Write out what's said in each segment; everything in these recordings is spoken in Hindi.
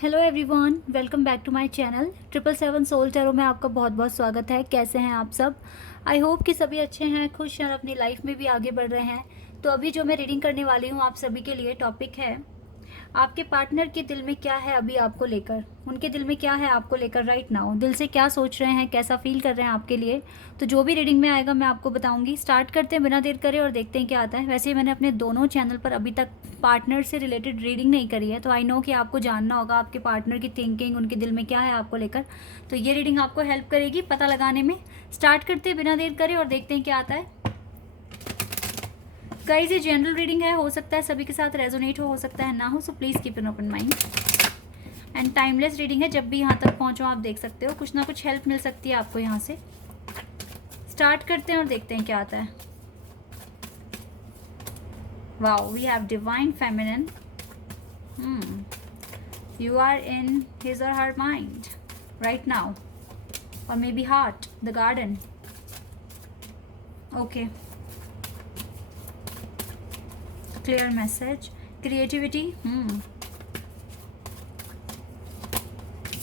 Hello everyone, welcome back to my channel 777 Soul Tarot में आपका बहुत बहुत स्वागत है। कैसे हैं आप सब? आई होप कि सभी अच्छे हैं, खुश हैं और अपनी लाइफ में भी आगे बढ़ रहे हैं। तो अभी जो मैं रीडिंग करने वाली हूँ आप सभी के लिए, टॉपिक है आपके पार्टनर के दिल में क्या है अभी आपको लेकर, उनके दिल में क्या है आपको लेकर राइट नाउ, दिल से क्या सोच रहे हैं, कैसा फील कर रहे हैं आपके लिए। तो जो भी रीडिंग में आएगा मैं आपको बताऊंगी। स्टार्ट करते हैं बिना देर करे और देखते हैं क्या आता है। वैसे मैंने अपने दोनों चैनल पर अभी तक पार्टनर से रिलेटेड रीडिंग नहीं करी है, तो आई नो कि आपको जानना होगा आपके पार्टनर की थिंकिंग, उनके दिल में क्या है आपको लेकर। तो ये रीडिंग आपको हेल्प करेगी पता लगाने में। स्टार्ट करते हैं बिना देर करे और देखते हैं क्या आता है। गाइस, ये जनरल रीडिंग है, हो सकता है सभी के साथ रेजोनेट हो सकता है ना हो, so please keep an open mind. And timeless reading है, जब भी यहाँ तक पहुँचो आप देख सकते हो, कुछ ना कुछ हेल्प मिल सकती है आपको यहाँ से। स्टार्ट करते हैं और देखते हैं क्या आता है। Wow, we have divine feminine. You are in his or her mind right now, or maybe heart, the garden. Okay. Clear message. Creativity.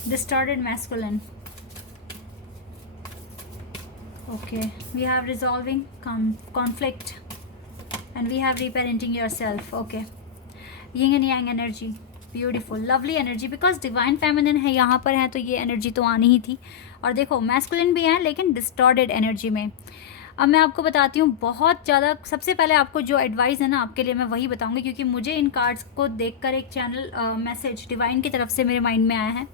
Distorted masculine. Okay. We have resolving conflict, and we have reparenting yourself. Okay. Yin and yang energy. Beautiful, lovely energy, because divine feminine है यहाँ पर है तो ये एनर्जी तो आनी ही थी। और देखो मैस्कुलिन भी है लेकिन डिस्टॉर्टेड एनर्जी में। अब मैं आपको बताती हूँ बहुत ज़्यादा। सबसे पहले आपको जो एडवाइस है ना आपके लिए मैं वही बताऊँगी, क्योंकि मुझे इन कार्ड्स को देखकर एक चैनल मैसेज डिवाइन की तरफ से मेरे माइंड में आया है।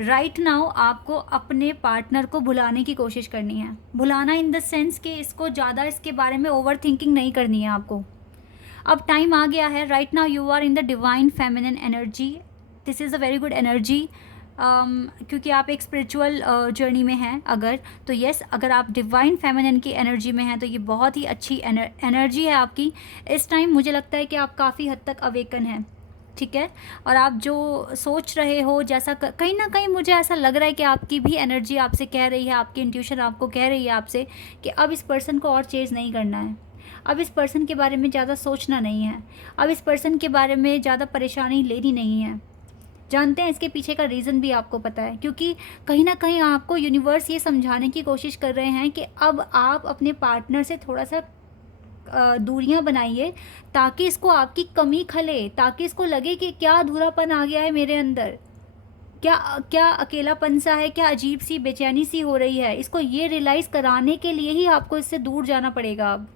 राइट नाउ आपको अपने पार्टनर को भुलाने की कोशिश करनी है। भुलाना इन द सेंस कि इसको ज़्यादा इसके बारे में ओवर थिंकिंग नहीं करनी है आपको। अब टाइम आ गया है। Right now you are in the divine feminine energy. This is a very good energy, क्योंकि आप एक स्पिरिचुअल जर्नी में हैं अगर तो यस, अगर आप डिवाइन फेमिनिन की एनर्जी में हैं तो ये बहुत ही अच्छी एनर्जी है आपकी। इस टाइम मुझे लगता है कि आप काफ़ी हद तक अवेकन हैं, ठीक है। और आप जो सोच रहे हो, जैसा कहीं ना कहीं मुझे ऐसा लग रहा है कि आपकी भी एनर्जी आपसे कह रही है, आपकी इंट्यूशन आपको कह रही है आपसे कि अब इस पर्सन को और चेज़ नहीं करना है, अब इस पर्सन के बारे में ज़्यादा सोचना नहीं है, अब इस पर्सन के बारे में ज़्यादा परेशानी लेनी नहीं है। जानते हैं इसके पीछे का रीज़न भी आपको पता है, क्योंकि कहीं ना कहीं आपको यूनिवर्स ये समझाने की कोशिश कर रहे हैं कि अब आप अपने पार्टनर से थोड़ा सा दूरियां बनाइए, ताकि इसको आपकी कमी खले, ताकि इसको लगे कि क्या अधूरापन आ गया है मेरे अंदर, क्या क्या अकेलापन सा है, क्या अजीब सी बेचैनी सी हो रही है। इसको ये रियलाइज़ कराने के लिए ही आपको इससे दूर जाना पड़ेगा अब।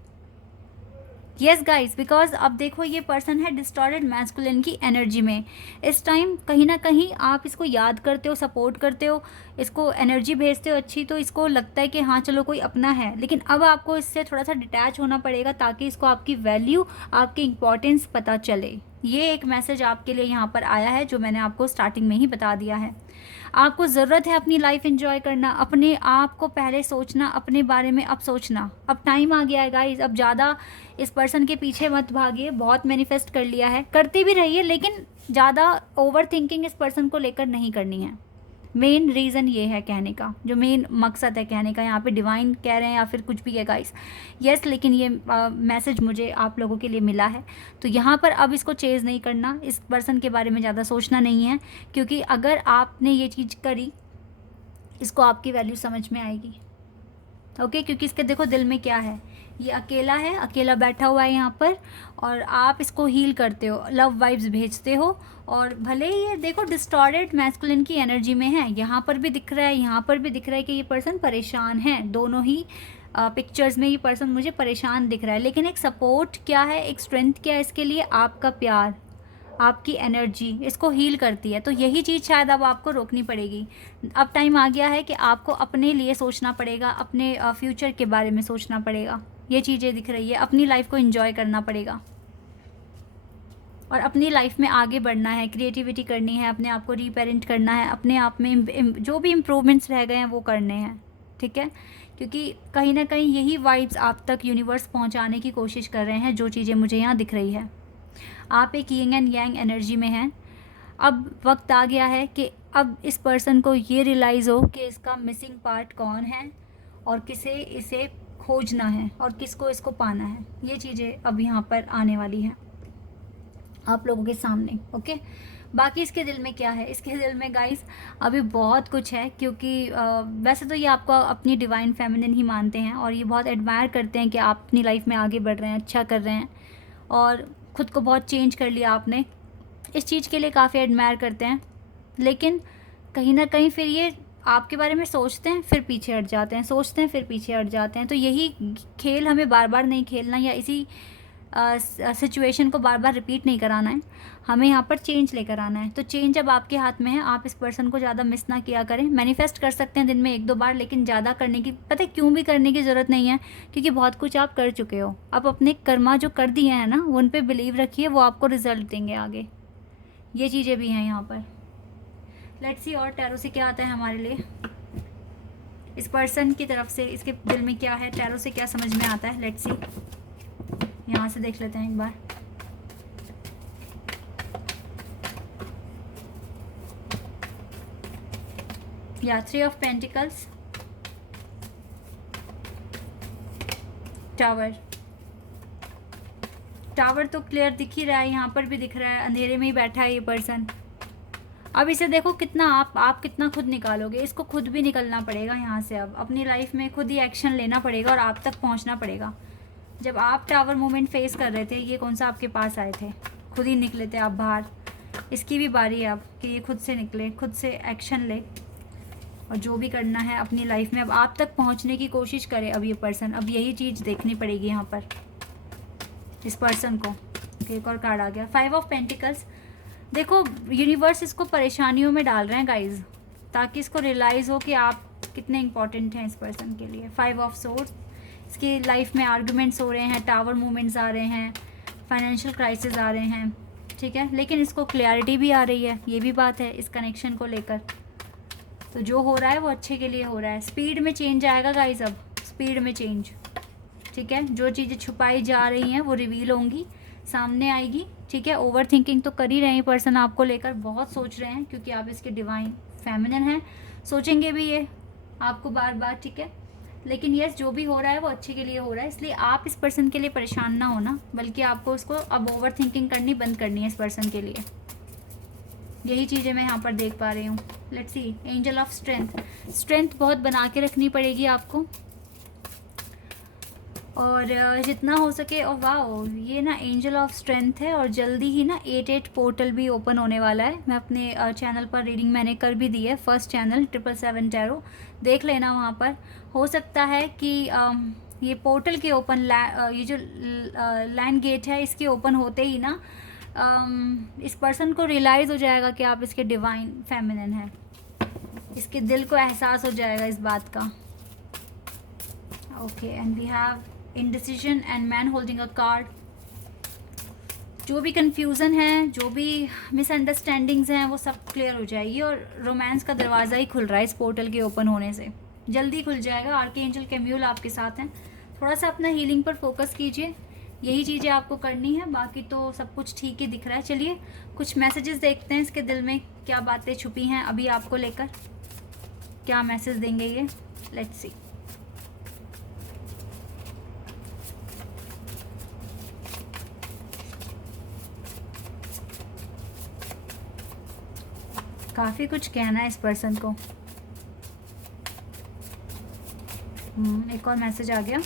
येस गाइस, बिकॉज अब देखो ये पर्सन है डिस्टॉर्टेड मैस्कुलिन की एनर्जी में। इस टाइम कहीं ना कहीं आप इसको याद करते हो, सपोर्ट करते हो, इसको एनर्जी भेजते हो अच्छी, तो इसको लगता है कि हाँ चलो कोई अपना है। लेकिन अब आपको इससे थोड़ा सा डिटैच होना पड़ेगा ताकि इसको आपकी वैल्यू, आपकी इंपॉर्टेंस पता चले। ये एक मैसेज आपके लिए यहाँ पर आया है जो मैंने आपको स्टार्टिंग में ही बता दिया है। आपको ज़रूरत है अपनी लाइफ एंजॉय करना, अपने आप को पहले सोचना, अपने बारे में अब सोचना। अब टाइम आ गया है गाइस, अब ज़्यादा इस पर्सन के पीछे मत भागिए। बहुत मैनिफेस्ट कर लिया है, करते भी रहिए, लेकिन ज़्यादा ओवर थिंकिंग इस पर्सन को लेकर नहीं करनी है। मेन रीज़न ये है कहने का, जो मेन मकसद है कहने का, यहाँ पे डिवाइन कह रहे हैं या फिर कुछ भी है गाइस। यस, लेकिन ये मैसेज मुझे आप लोगों के लिए मिला है। तो यहाँ पर अब इसको चेज़ नहीं करना, इस पर्सन के बारे में ज़्यादा सोचना नहीं है, क्योंकि अगर आपने ये चीज़ करी, इसको आपकी वैल्यू समझ में आएगी। ओके, क्योंकि इसके देखो दिल में क्या है, ये अकेला है, अकेला बैठा हुआ है यहाँ पर, और आप इसको हील करते हो, लव वाइब्स भेजते हो। और भले ही ये देखो डिस्टॉर्टेड मैस्कुलिन की एनर्जी में है, यहाँ पर भी दिख रहा है, यहाँ पर भी दिख रहा है कि ये पर्सन परेशान है। दोनों ही पिक्चर्स में ये पर्सन मुझे परेशान दिख रहा है, लेकिन एक सपोर्ट क्या है, एक स्ट्रेंथ क्या है इसके लिए, आपका प्यार, आपकी एनर्जी इसको हील करती है। तो यही चीज़ शायद अब आपको रोकनी पड़ेगी। अब टाइम आ गया है कि आपको अपने लिए सोचना पड़ेगा, अपने फ्यूचर के बारे में सोचना पड़ेगा। ये चीज़ें दिख रही है, अपनी लाइफ को एंजॉय करना पड़ेगा और अपनी लाइफ में आगे बढ़ना है, क्रिएटिविटी करनी है, अपने आप को रीपेरेंट करना है, अपने आप में जो भी इम्प्रूवमेंट्स रह गए हैं वो करने हैं, ठीक है। क्योंकि कहीं ना कहीं यही वाइब्स आप तक यूनिवर्स पहुंचाने की कोशिश कर रहे हैं, जो चीज़ें मुझे यहाँ दिख रही है। आप एक यिंग एंड यांग एनर्जी में हैं। अब वक्त आ गया है कि अब इस पर्सन को ये रियलाइज़ हो कि इसका मिसिंग पार्ट कौन है और किसे इसे खोजना है और किसको इसको पाना है। ये चीज़ें अब यहाँ पर आने वाली हैं आप लोगों के सामने। ओके, बाकी इसके दिल में क्या है, इसके दिल में गाइस अभी बहुत कुछ है, क्योंकि वैसे तो ये आपको अपनी डिवाइन फेमिनिन ही मानते हैं और ये बहुत एडमायर करते हैं कि आप अपनी लाइफ में आगे बढ़ रहे हैं, अच्छा कर रहे हैं और ख़ुद को बहुत चेंज कर लिया आपने, इस चीज़ के लिए काफ़ी एडमायर करते हैं। लेकिन कहीं ना कहीं फिर ये आपके बारे में सोचते हैं फिर पीछे हट जाते हैं, सोचते हैं फिर पीछे हट जाते हैं। तो यही खेल हमें बार बार नहीं खेलना, या इसी सिचुएशन को बार बार रिपीट नहीं कराना है, हमें यहाँ पर चेंज लेकर आना है। तो चेंज अब आपके हाथ में है, आप इस पर्सन को ज़्यादा मिस ना किया करें। मैनिफेस्ट कर सकते हैं दिन में 1-2 बार, लेकिन ज़्यादा करने की, पता है क्यों भी करने की ज़रूरत नहीं है, क्योंकि बहुत कुछ आप कर चुके हो। आप अपने कर्मा जो कर दिए हैं ना, उन पर बिलीव रखिए, वो आपको रिजल्ट देंगे आगे। ये चीज़ें भी हैं यहाँ पर। लेट्स सी और टैरो से क्या आता है हमारे लिए, इस पर्सन की तरफ से इसके दिल में क्या है, टैरो से क्या समझ में आता है। लेट्स सी, यहाँ से देख लेते हैं एक बार। या 3 ऑफ पेंटिकल्स, टावर। टावर तो क्लियर दिख ही रहा है, यहाँ पर भी दिख रहा है, अंधेरे में ही बैठा है ये पर्सन। अब इसे देखो कितना आप कितना खुद निकालोगे, इसको खुद भी निकलना पड़ेगा यहाँ से। अब अपनी लाइफ में खुद ही एक्शन लेना पड़ेगा और आप तक पहुँचना पड़ेगा। जब आप टावर मूवमेंट फेस कर रहे थे, ये कौन सा आपके पास आए थे, खुद ही निकले थे आप बाहर। इसकी भी बारी है अब कि ये खुद से निकले, खुद से एक्शन ले और जो भी करना है अपनी लाइफ में अब आप तक पहुंचने की कोशिश करे। अब ये पर्सन, अब यही चीज़ देखनी पड़ेगी यहाँ पर इस पर्सन को। एक और कार्ड आ गया, 5 ऑफ पेंटिकल्स। देखो यूनिवर्स इसको परेशानियों में डाल रहे हैं गाइज, ताकि इसको रियलाइज़ हो कि आप कितने इंपॉर्टेंट हैं इस पर्सन के लिए। 5 ऑफ सोर्स, इसकी लाइफ में आर्गुमेंट्स हो रहे हैं, टावर मूवमेंट्स आ रहे हैं, फाइनेंशियल क्राइसिस आ रहे हैं, ठीक है, लेकिन इसको क्लैरिटी भी आ रही है। ये भी बात है इस कनेक्शन को लेकर। तो जो हो रहा है वो अच्छे के लिए हो रहा है। स्पीड में चेंज आएगा गाइज, अब स्पीड में चेंज, ठीक है। जो चीज़ें छुपाई जा रही हैं वो रिवील होंगी, सामने आएगी, ठीक है। ओवर थिंकिंग तो कर ही रहे हैं पर्सन आपको लेकर, बहुत सोच रहे हैं, क्योंकि आप इसके डिवाइन फेमिनिन हैं, सोचेंगे भी ये आपको बार बार, ठीक है। लेकिन यस, जो भी हो रहा है वो अच्छे के लिए हो रहा है, इसलिए आप इस पर्सन के लिए परेशान ना होना, बल्कि आपको उसको अब ओवर थिंकिंग करनी बंद करनी है इस पर्सन के लिए। यही चीज़ें मैं यहाँ पर देख पा रही हूँ। Let's see, angel of strength. Strength बहुत बना के रखनी पड़ेगी आपको, और जितना हो सके। और वाओ, ये ना एंजल ऑफ स्ट्रेंथ है, और जल्दी ही ना 8-8 पोर्टल भी ओपन होने वाला है। मैं अपने चैनल पर रीडिंग मैंने कर भी दी है, फर्स्ट चैनल 777 टैरो, देख लेना वहाँ पर। हो सकता है कि ये पोर्टल के ओपन, ये जो लैंड गेट है, इसके ओपन होते ही ना इस पर्सन को रियलाइज़ हो जाएगा कि आप इसके डिवाइन फेमिनिन हैं। इसके दिल को एहसास हो जाएगा इस बात का। Okay, and we have indecision and man holding a card. जो भी कंफ्यूजन है, जो भी मिसअंडरस्टैंडिंग्स हैं, वो सब क्लियर हो जाएगी, और रोमांस का दरवाज़ा ही खुल रहा है इस पोर्टल के ओपन होने से, जल्दी खुल जाएगा। आर्कएंजल कैम्यूल आपके साथ हैं। थोड़ा सा अपना हीलिंग पर फोकस कीजिए, यही चीज़ें आपको करनी है, बाकी तो सब कुछ ठीक ही दिख रहा है। चलिए कुछ मैसेजेस देखते हैं, इसके दिल में क्या बातें छुपी हैं अभी आपको लेकर, क्या मैसेज देंगे ये। Let's see. काफ़ी कुछ कहना है इस पर्सन को। एक और मैसेज आ गया।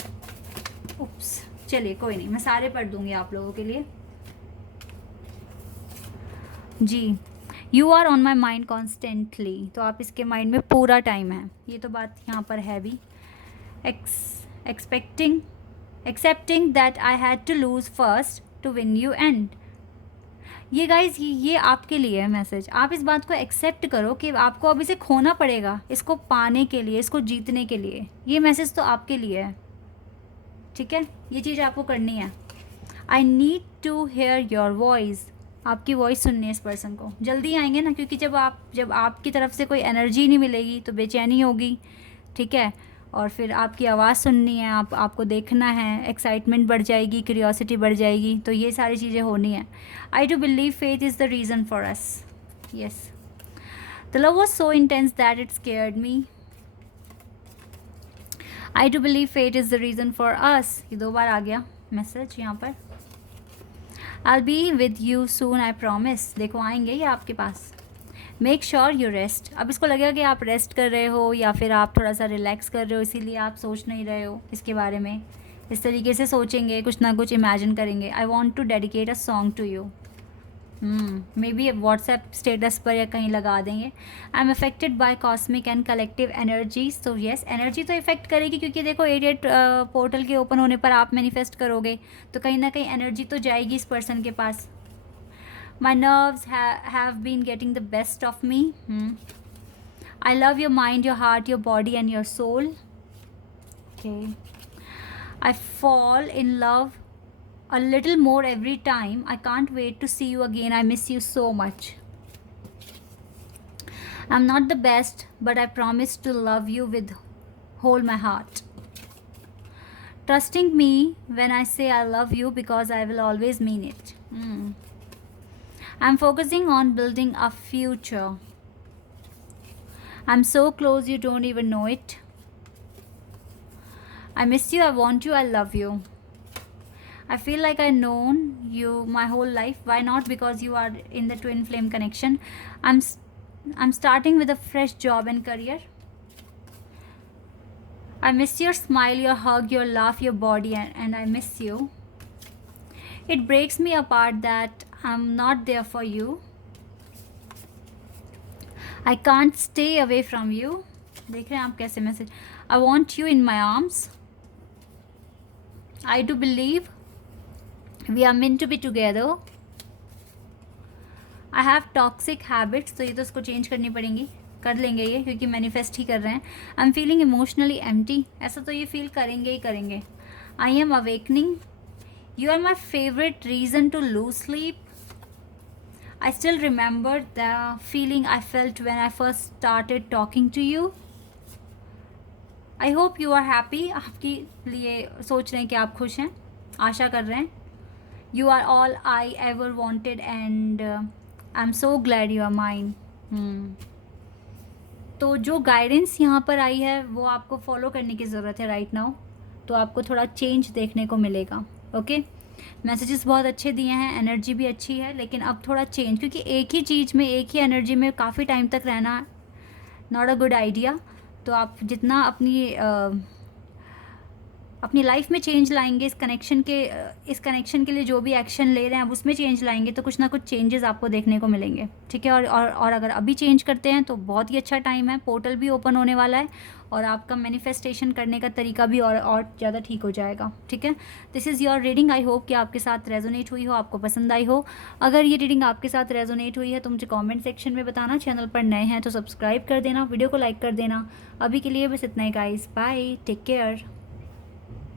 उप्स, चलिए कोई नहीं, मैं सारे पढ़ दूंगी आप लोगों के लिए। जी, you are on my mind constantly, तो आप इसके माइंड में पूरा टाइम है, ये तो बात यहाँ पर है भी। Accepting that I had to lose first to win you end. ये गाइज, ये आपके लिए है मैसेज। आप इस बात को एक्सेप्ट करो कि आपको अब इसे खोना पड़ेगा, इसको पाने के लिए, इसको जीतने के लिए। ये मैसेज तो आपके लिए है, ठीक है। ये चीज़ आपको करनी है। I need to hear your voice, आपकी वॉइस सुननी है इस पर्सन को। जल्दी आएंगे ना, क्योंकि जब आपकी तरफ से कोई एनर्जी नहीं मिलेगी तो बेचैनी होगी, ठीक है। और फिर आपकी आवाज़ सुननी है, आपको देखना है, एक्साइटमेंट बढ़ जाएगी, क्यूरियोसिटी बढ़ जाएगी, तो ये सारी चीज़ें होनी है। I do believe faith is the reason for us, yes. The love was so intense that it scared me. I do believe fate is the reason for us, ये 2 बार आ गया मैसेज यहाँ पर। I'll be with you soon, I promise. देखो आएंगे ये आपके पास. Make sure you rest. अब इसको लगेगा कि आप रेस्ट कर रहे हो या फिर आप थोड़ा सा रिलैक्स कर रहे हो, इसीलिए आप सोच नहीं रहे हो इसके बारे में. इस तरीके से सोचेंगे, कुछ ना कुछ इमेजिन करेंगे. I want to dedicate a song to you. Maybe WhatsApp status पर या कहीं लगा देंगे. I am affected by cosmic and collective energy. So yes, energy तो इफेक्ट करेगी, क्योंकि देखो 88 पोर्टल के ओपन होने पर आप मैनिफेस्ट करोगे तो कहीं ना कहीं एनर्जी तो जाएगी इस पर्सन के पास. My nerves have been getting the best of me. I love your mind, your heart, your body, and your soul. Okay. I fall in love a little more every time. I can't wait to see you again. I miss you so much. I'm not the best, but I promise to love you with whole my heart. Trusting me when I say I love you, because I will always mean it. I'm focusing on building a future. I'm so close you don't even know it. I miss you, I want you, I love you. I feel like I've known you my whole life. Why not? Because you are in the twin flame connection. I'm starting with a fresh job and career. I miss your smile, your hug, your laugh, your body, and I miss you. It breaks me apart that I'm not there for you. I can't stay away from you. देख रहे हैं आप कैसे message. I want you in my arms. I do believe we are meant to be together. I have toxic habits. तो ये तो उसको चेंज करनी पड़ेंगी. कर लेंगे ये, क्योंकि मैनिफेस्ट ही कर रहे हैं. I'm feeling emotionally empty. ऐसा तो ये फील करेंगे ही करेंगे. I am awakening. You are my favorite reason to lose sleep. I still remember the feeling I felt when I first started talking to you. I hope you are happy. आपके लिए सोच रहे हैं कि आप खुश हैं, आशा कर रहे हैं. You are all I ever wanted and I'm so glad you are mine. तो जो गाइडेंस यहाँ पर आई है वो आपको फॉलो करने की ज़रूरत है राइट नाउ. तो आपको थोड़ा चेंज देखने को मिलेगा. ओके, मैसेजेस बहुत अच्छे दिए हैं, एनर्जी भी अच्छी है, लेकिन अब थोड़ा चेंज, क्योंकि एक ही चीज़ में एक ही एनर्जी में काफ़ी टाइम तक रहना नॉट अ गुड आइडिया. तो आप जितना अपनी लाइफ में चेंज लाएंगे, इस कनेक्शन के लिए जो भी एक्शन ले रहे हैं अब उसमें चेंज लाएंगे तो कुछ ना कुछ चेंजेस आपको देखने को मिलेंगे. ठीक है. और अगर अभी चेंज करते हैं तो बहुत ही अच्छा टाइम है. पोर्टल भी ओपन होने वाला है और आपका मैनिफेस्टेशन करने का तरीका भी और ज़्यादा ठीक हो जाएगा. ठीक है. This is your reading. I hope कि आपके साथ रेजोनेट हुई हो, आपको पसंद आई हो. अगर ये रीडिंग आपके साथ रेजोनेट हुई है तो मुझे कमेंट सेक्शन में बताना. चैनल पर नए हैं तो सब्सक्राइब कर देना, वीडियो को लाइक कर देना. अभी के लिए बस इतना ही गाइस. Bye, take care.